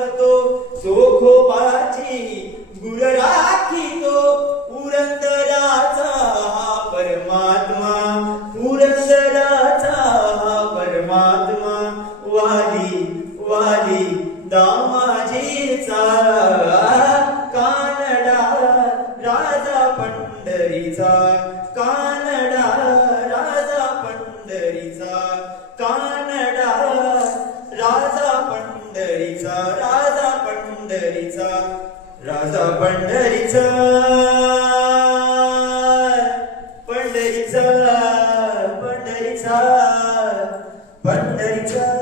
राखतो चोखोबाची गुर राखितो पुरंदराचा परमात्मा पुरंदराचा परमात्मा वाली वाली दामाजीचा कानडा राजा पंढरीचा कानडा राजा पंढरीचा कानडा राजा पंढरीचा राजा पंढरीचा राजा पंढरीचा पंढरीचा पंढरीचा पंढरीचा